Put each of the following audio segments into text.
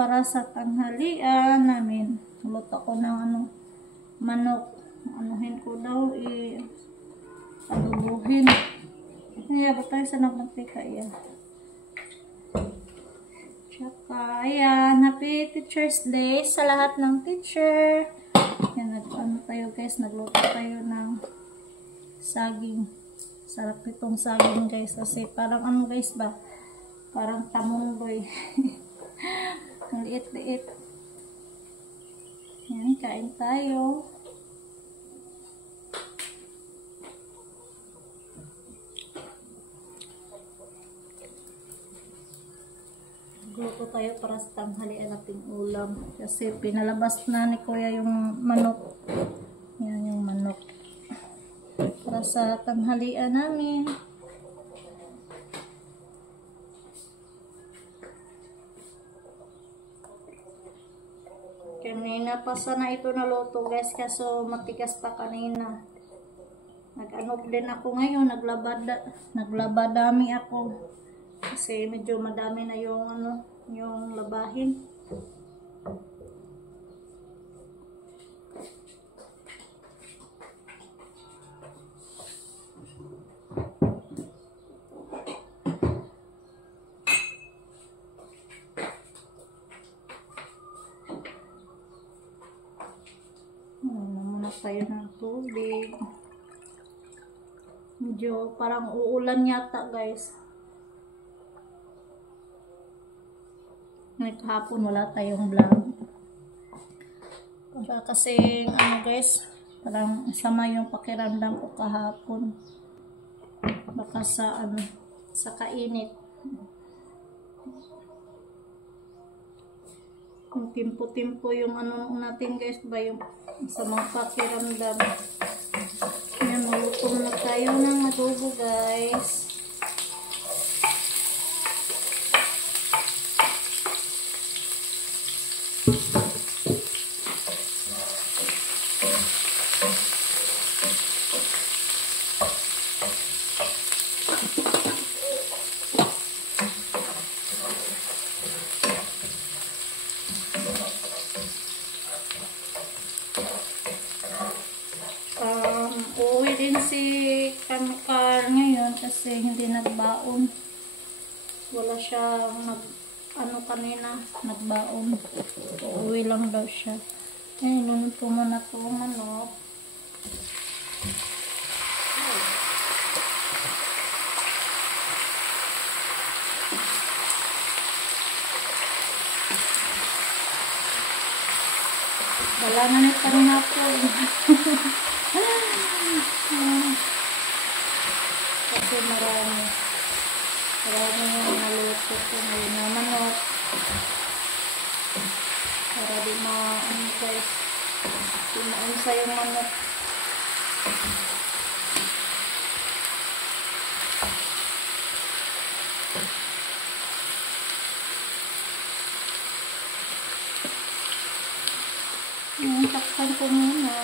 para sa tanghalian namin. Luto ko ng manok. Anuhin ko daw, adubuhin. Kaya ba tayo sa nagmantika yan? Tsaka, ayan, happy Teacher's Day sa lahat ng teacher. Yan, tayo guys, nagluto tayo ng saging. Sarap itong saging guys, kasi parang guys ba? Parang tamunggoy. Ang liit-liit. Yan, kain tayo. Luto tayo para sa tanghalian nating ulam. Kasi pinalabas na ni Kuya yung manok. Yan yung manok. Para sa tanghalian namin. Kanina pa sana ito naluto guys, kaso matigas pa kanina. Nag-anog din ako ngayon, naglabadami ako. Kasi medyo madami na yung yung labahin. Tayo ng tubig. Medyo parang uulan yata guys. Kahapon wala tayong vlog. Para kasi guys, parang sama yung pakiramdam ko kahapon. Baka sa kainit. Kung timpo-timpo yung natin guys ba, yung sa mga pakiramdam. Yan, malutom na tayo ng adobo guys. Uuwi din si Kamkar ngayon kasi hindi nagbaon. Wala siya kanina, nagbaon. Uuwi lang daw siya. Luto mo na ito manok. Wala na nito kanina po. Kasi marami yung naluto ko ngayon na manok para di guys, di maunsa yung manok. Takpan ko muna.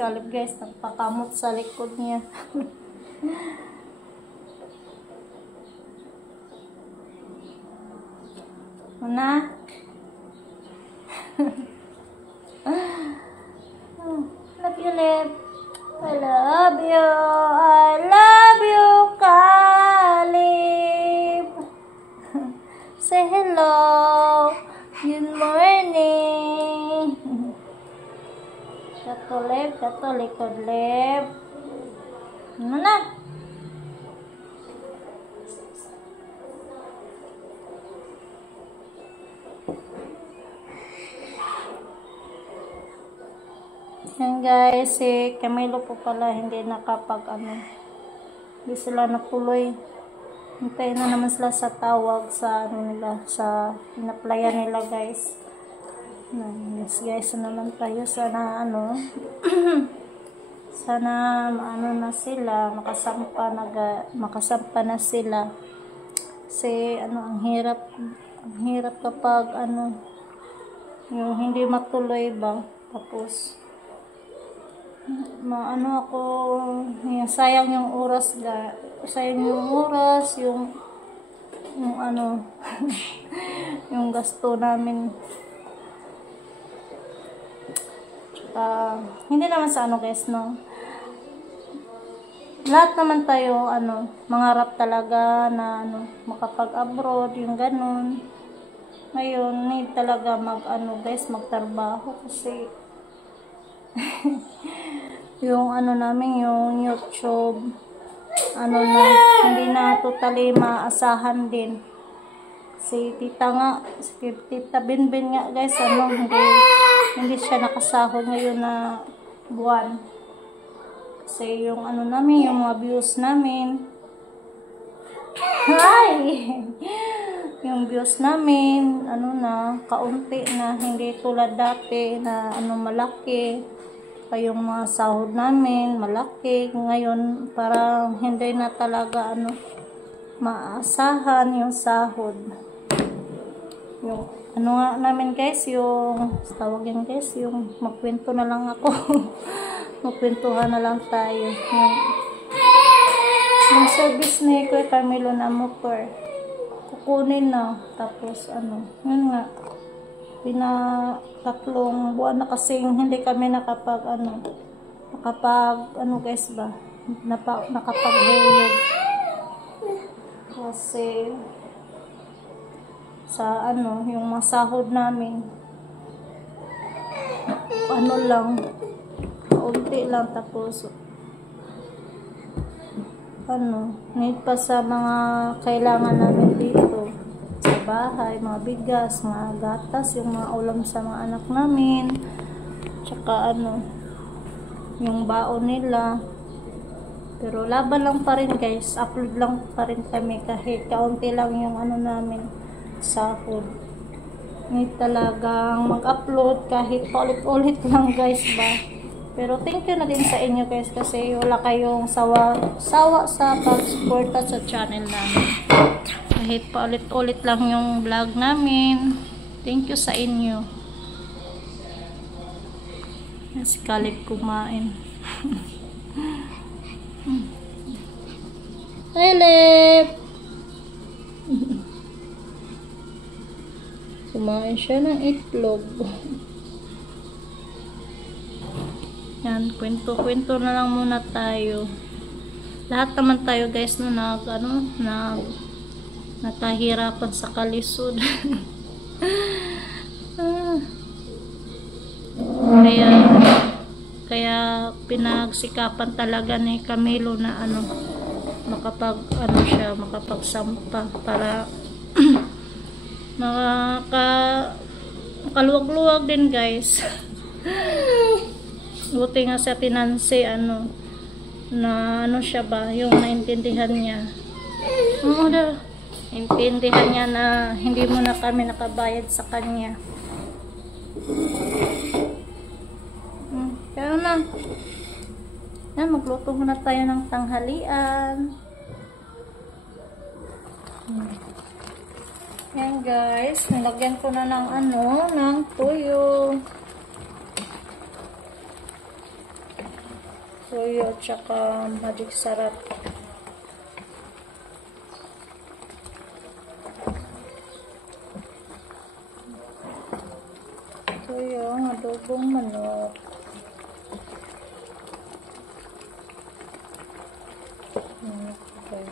Kalib guys, nagpakamot sa likod niya. Mana? Love you, Lib. I love you. I love you, Kalib. Say hello. Good morning. Kato likod, Lib. Ano na? Yan guys, si Camilo po pala hindi nakapag hindi sila natuloy. Hintayin na naman sila sa tawag sa nila, sa inaplayan nila guys. Yes guys, naman tayo sana sana na sila, makasampa na sila. Kasi ang hirap kapag yung hindi matuloy ba, tapos maano ako, sayang yung oras, sayang yung oras, yung ano, yung gasto namin. Hindi naman sa ano guys, no. Lahat naman tayo, mangarap talaga na, makapag-abroad, yung ganun. Ngayon, need talaga guys, magtrabaho kasi, yung namin, yung YouTube, hindi na totally maasahan din. Si Tita Binbin nga guys, hindi siya nakasahod ngayon na buwan. Kasi yung namin, yung mga views namin, yung views namin, kaunti na, hindi tulad dati na malaki. Pa yung mga sahod namin, malaki. Ngayon, parang hindi na talaga maasahan yung sahod. Yung nga namin guys, yung tawagin guys, yung magkwento na lang ako. Magkwentuhan na lang tayo. Yung service ni Kuya Camilo na motor, kukunin na. Tapos yun nga, tatlong buwan na kasi hindi kami guys ba, nakapaghulog. Kasi sa yung masahod namin, lang, kaunti lang, tapos need pa sa mga kailangan namin dito sa bahay, mga bigas, mga gatas, yung mga ulam sa mga anak namin, tsaka yung baon nila. Pero laban lang pa rin guys, upload lang pa rin kami kahit kaunti lang yung namin sahod. Need talagang mag-upload kahit paulit-ulit lang guys ba. Pero thank you na din sa inyo guys kasi wala kayong sawa sa pag-suporta sa channel namin. Kahit paulit-ulit lang yung vlog namin. Thank you sa inyo. Si Caleb kumain. Caleb! Kumain siya ng itlog. Yan, kwento-kwento na lang muna tayo. Lahat naman tayo guys nakahirapan sa kalisod. Kaya pinagsikapan talaga ni Camilo na makapagsampa para makaluwag-luwag din guys. Buti nga sa tinansi na siya ba, yung naintindihan niya. Intindihan niya na hindi mo na kami nakabayad sa kanya. Kaya na. Yan, magluto muna tayo ng tanghalian. Yan guys, nilagyan ko na ng tuyo. Tuyo at saka magic sarap. Tuyo, adobong manok. Okay.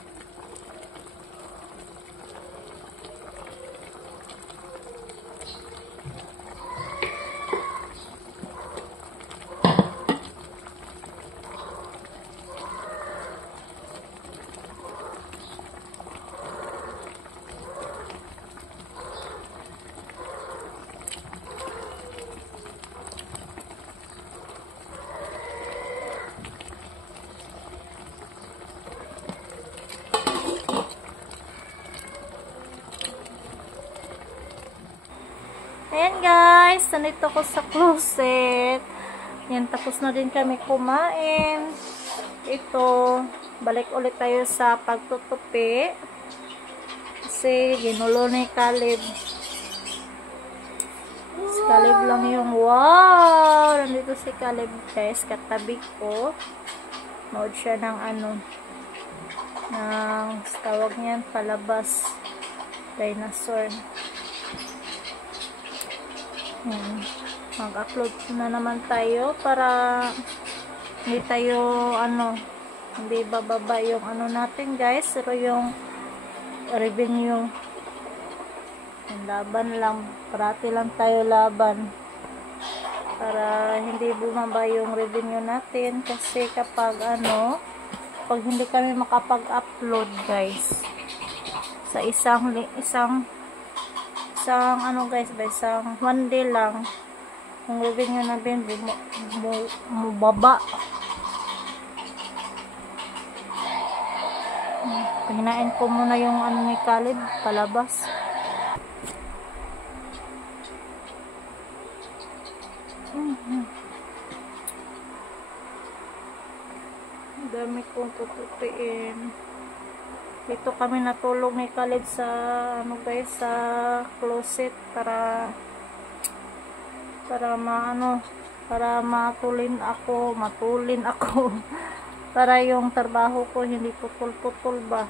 Ayan guys, nandito ko sa closet. Yan, tapos na din kami kumain. Ito, balik ulit tayo sa pagtutupi. Kasi ginulo ni Caleb. Caleb lang yung wow! Nandito si Caleb guys, katabi ko. Nood siya ng ng tawag niyan, palabas. Dinosaur. Mag-upload na naman tayo para hindi tayo hindi bababa yung natin guys, pero yung revenue yung laban lang, parati lang tayo laban para hindi bumaba yung revenue natin, kasi kapag pag hindi kami makapag-upload guys sa isang guys, ba isang one day lang, yung revenue natin bumaba. Hinain ko muna yung ni Caleb, palabas. Dami kong tutupiin. Dito kami natulog ni Caleb sa guys, sa closet para matulin ako para yung trabaho ko hindi putol-putol ba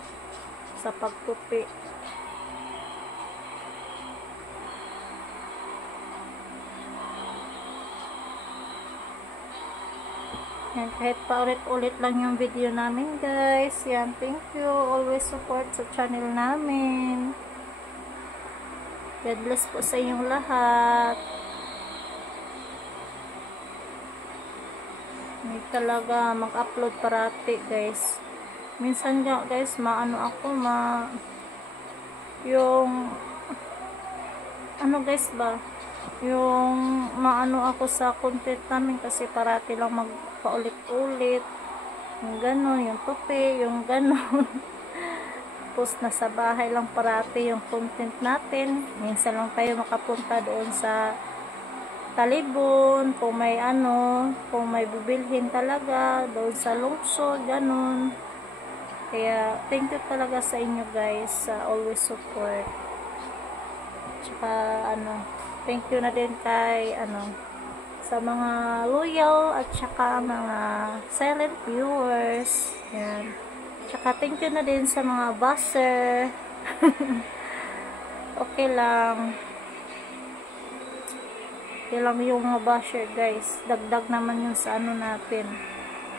sa pagtupi. Yan, kahit pa ulit-ulit lang yung video namin guys. Yan, thank you. Always support sa channel namin. God bless po sa inyong lahat. Hindi talaga mag-upload parati guys. Minsan nga guys, yung guys ba, yung ako sa content namin, kasi parati lang magpaulit-ulit yung ganon, yung tupi, yung ganon. Tapos nasa bahay lang parati yung content natin. Minsan lang tayo makapunta doon sa Talibon kung may bibilhin talaga doon sa lungsod, ganon. Kaya thank you talaga sa inyo guys, sa always support. Tsaka thank you na din kay sa mga loyal at tsaka mga silent viewers. Yan. Tsaka thank you na din sa mga buzzer. Okay lang. Okay lang yung mga buzzer guys. Dagdag naman yun sa natin.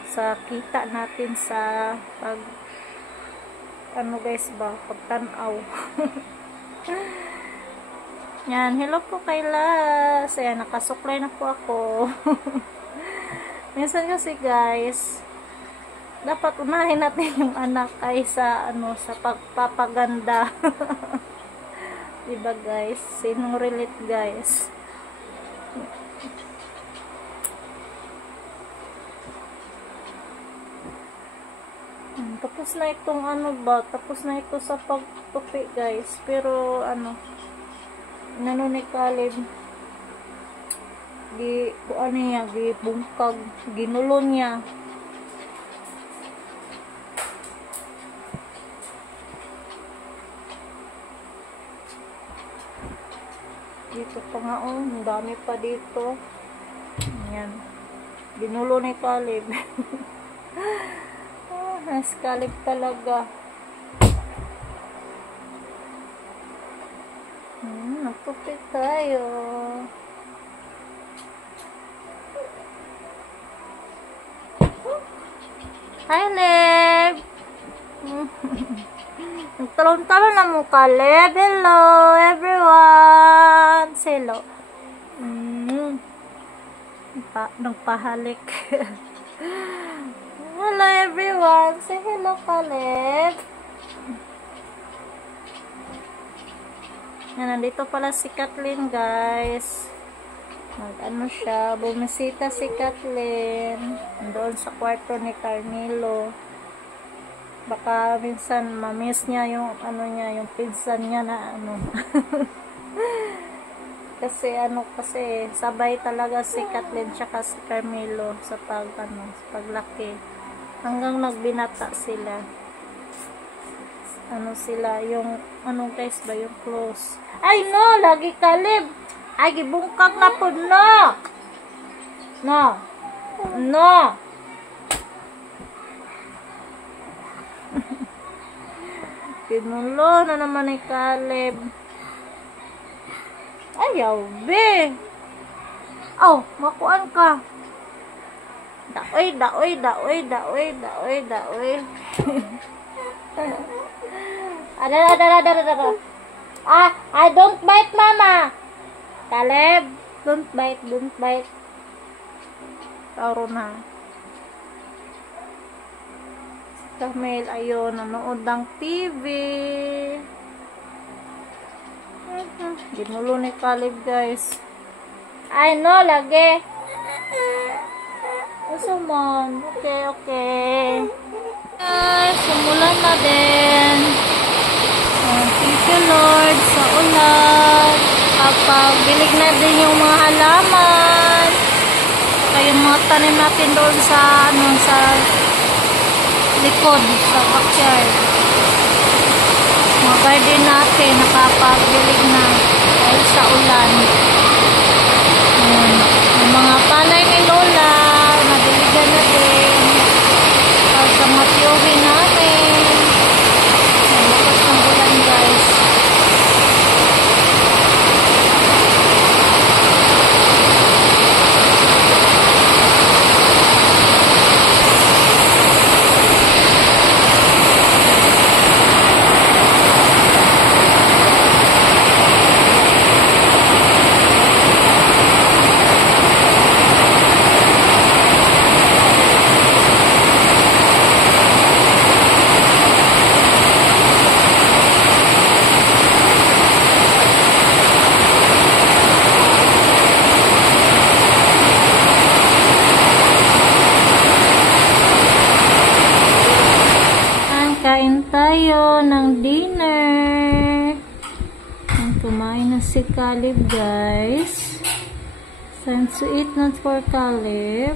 Sa kita natin sa pag guys ba, pagtanaw. Yan, hello po kay Las. Ayan, nakasuklay na po ako. Minsan kasi guys, dapat unahin natin yung anak kaysa sa pagpapaganda. Diba guys? Sinong relate guys? Tapos na itong tapos na ito sa pagtupi guys, pero ni Caleb gibungkag, ginulon niya. Dito pa nga ang dami pa dito. Ayan, ginulo ni Caleb. Nice Caleb talaga. Nagtupit tayo. Hi, Leb! Nagtalon-talon na mo, Caleb. Hello, everyone! Say hello. Nagpahalik. Hello, everyone! Say hello, Caleb. Yan, nandito pala si Kathleen, guys. Siya, bumisita si Kathleen. Doon sa kwarto ni Carmelo. Baka minsan mamiss niya yung yung pinsan niya na kasi sabay talaga si Kathleen tsaka si Carmelo sa paglaki. Hanggang nagbinata sila. Sila yung guys ba, yung close. Ay no, lagi Caleb. Ay, gibungkag na po, no! No! No! Pinulo na naman ni Caleb. Ayaw, be! Oh, makuan ka. Daoy, daoy, daoy, daoy, daoy, daoy. Ada. Ah, I don't bite, mama. Caleb, don't bite, don't bite. Taro na. Kamil, ayun, nanood ng TV. Ginulo ni Caleb, guys. Ay, no, lagi. Usaman. Okay, okay. Guys, sumulan na din. Thank you, Lord, sa ulan. Kapagbilig na din yung mga halaman. Saka yung mga tanim natin doon sa, sa likod, sa backyard. Mga garden natin, nakapagbilig na dahil sa ulan. Yung mga palay ni Lola, nabiligan na din. Sa mga tiyuhin namin. Ang lakas ng ulan, guys. Kain tayo ng dinner. Kumain na si Caleb, guys. Time to eat not for Caleb.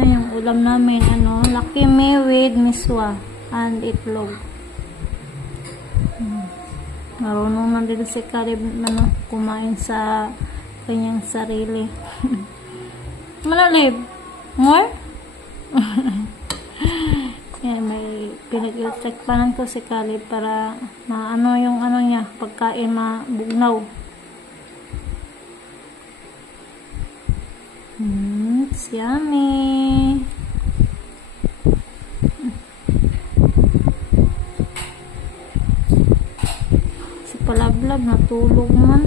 Yan yung ulam namin, Lucky Me with miswa and itlog. Marunong na din si Caleb kumain sa kanyang sarili. Malalib? More? Yan, may pinag-checkpanan ko si Caleb para maano yung niya, pagkain mabugnaw. It's yummy. Si Palablab natulog man.